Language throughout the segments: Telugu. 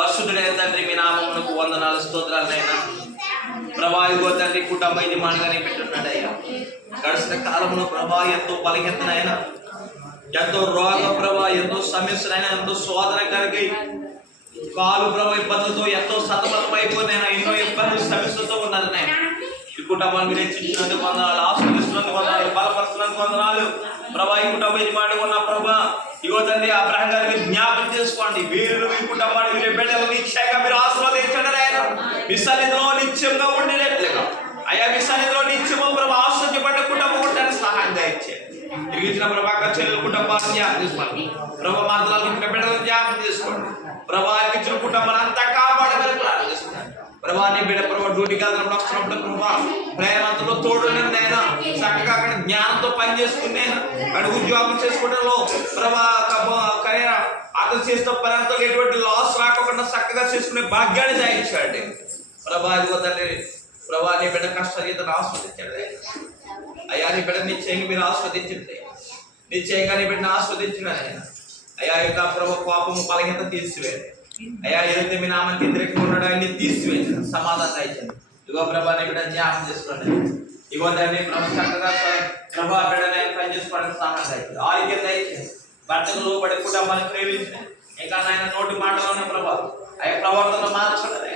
పరిశుద్ధుడైన తండ్రి మీ నామమునకు వందనాలు స్తోత్రాలైనా ప్రభా ఇదిగో తండ్రి కుటుంబ యజమానిగానే పెట్టున్నాడయ్యా. గడిచిన కాలంలో ప్రభా ఎంతో బలహీనతనైనా ఎంతో రోగ ప్రభా ఎంతో సమస్యలైనా ఎంతో శోధన కలిగి కాలు ప్రభా ఇబ్బందులతో ఎంతో సతమతం అయిపోయినైనా ఎన్నో ఇబ్బందులు సమస్యలతో ఉన్నారు నేను ఈ కుటుంబాన్ని మీరు హెచ్చించినందుకు వందనాలు, ఆశీర్వదిస్తున్నందుకు వందనాలు, బలపరుస్తున్నందుకు వందనాలు ప్రభా. ఈ కుటుంబ యజమాని ఉన్న ప్రభా ఇగో తండ్రి అబ్రహాం గారిని జ్ఞాపకం చేసుకోండి. వీరు మీ కుటుంబాన్ని వీరి బిడ్డలు నిశ్చయంగా మీరు ఆశీర్వదించండి ఆయన. మీ సన్నిధిలో నిత్యంగా ఉండేటట్లుగా అయ్యా మీ సన్నిధిలో నిత్యము ప్రభా ఆశ్చర్యపడ్డ కుటుంబం ఉండడానికి సహాయం దయచేయండి. తిరిగిచ్చిన ప్రభా చెల్లెల కుటుంబాన్ని జ్ఞాపకం చేసుకోండి. ప్రభా మార్తలాలు ఇచ్చిన బిడ్డలను జ్ఞాపకం చేసుకోండి. ప్రభా ఇచ్చిన కుటుంబాన్ని అంతా కాపాడమని ప్రార్థిస్తున్నాను. ప్రభా నీ బిడ్డ ప్రభా డ్యూటీ కాదని వస్తున్నప్పుడు ప్రభా ప్రయాణంతో తోడు నేను చక్కగా అక్కడ జ్ఞానంతో పని చేసుకుని అక్కడ ఉద్యోగం చేసుకోవడంలో ప్రభా అతను చేసిన పని అంతా ఎటువంటి లాస్ రాకుండా చక్కగా చేసుకునే భాగ్యాన్ని దయచేయండి ప్రభా. అది వద్దండి ప్రభా నీ బిడ్డ కష్టజీతను ఆస్వాదించండి అయ్యా. నీ బిడ్డ నిశ్చయంగా మీరు ఆస్వాదించండి. నిశ్చయంగా నీ బిడ్డను ఆస్వాదించిన అయ్యా యొక్క ప్రభు కోపము బలహీనత తీసివేయండి అయ్యా. ఏదైతే మీ నామానికి వ్యతిరేకంగా ఉన్నాడో అన్ని తీసివేయండి, సమాధానం ఇచ్చండి. ఇగో ప్రభా నీ బిడ్డ జ్ఞాపకం చేసుకోండి. ఇగో దాన్ని ప్రభు చక్కగా ప్రభా బిడ్డని పని చేసుకోవడానికి సహాయం దయచేయండి. ఆరోగ్యం దయచేయండి. భర్తకు లోబడి కుటుంబాన్ని ప్రేమించండి. ఇంకా నాయన నోటి మాటలోనే ప్రభా అయ్యా ప్రవర్తనలో మార్చండి.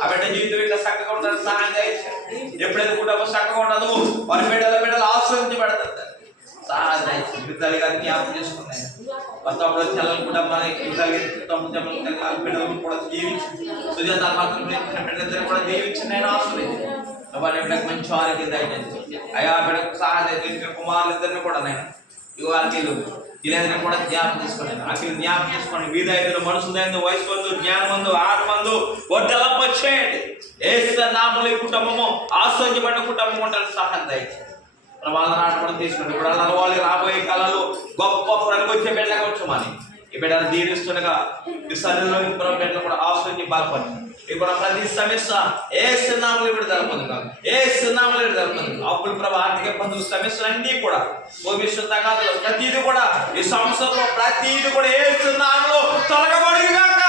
ఆ బిడ్డ జీవితం ఇంకా చక్కగా ఉండడానికి సహాయం దయచేయండి. ఎప్పుడైతే కుటుంబం చక్కగా ఉండదు వారి బిడ్డలు ఆశ్రయించబడతారు. సహాయం దయచేయండి. బిడ్డలు కానీ జ్ఞాపకం చేసుకున్నాయి తమ్ముడు చెల్లెలు కుటుంబానికి బిడ్డలను కూడా జీవించి సుజాత బిడ్డలిద్దరు కూడా జీవించి నేను ఆశ్రయించి వారి బిడ్డకు మంచి ఆరోగ్యం దయచేయండి అయ్యా. బిడ్డకు సహాయం దయచేసిన కుమారులిద్దరిని కూడా నేను ఇవాళ ఇలాంటి కూడా జ్ఞాపకం చేసుకోండి. అఖిలు జ్ఞాపకం చేసుకోండి. వీధైదు మనుషులైన వయసు మందు జ్ఞానమందు ఆత్మందు వడ్డలప్ప చేయండి. ఏసు నామములో ఈ కుటుంబము ఆశ్చర్యపడిన కుటుంబం ఉంటారు. సహాయం దయచేయండి. వాళ్ళ నాట కూడా తీసుకోండి. ఇప్పుడు వాళ్ళు రాబోయే కాలంలో గొప్ప ప్రతికొచ్చే బిడ్డగా వచ్చామని ఈ బిడ్డను దీవిస్తుండగా ఈ శరీరంలో బిడ్డలు కూడా ఆశ్రయించి బలపడి ఇప్పుడు ప్రతి సమస్య ఏ సిన్నాములు విడుదల పొందుతాం, ఏ సిన్నాములు విడుదల పొందుతాం. అప్పుడు ప్రభు ఆర్థిక ఇబ్బందులు సమస్యలు అన్నీ కూడా భవిష్యత్ తగాదులు ప్రతిది కూడా ఈ సంవత్సరంలో ప్రతిది కూడా ఏ సిన్నాములో తొలగబడి కాక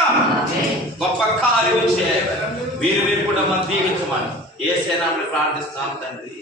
గొప్ప కార్యం చేయాలి. వీరు కూడా మనం దీవించమని ఏ సేనాములు ప్రార్థిస్తున్నాం తండ్రి.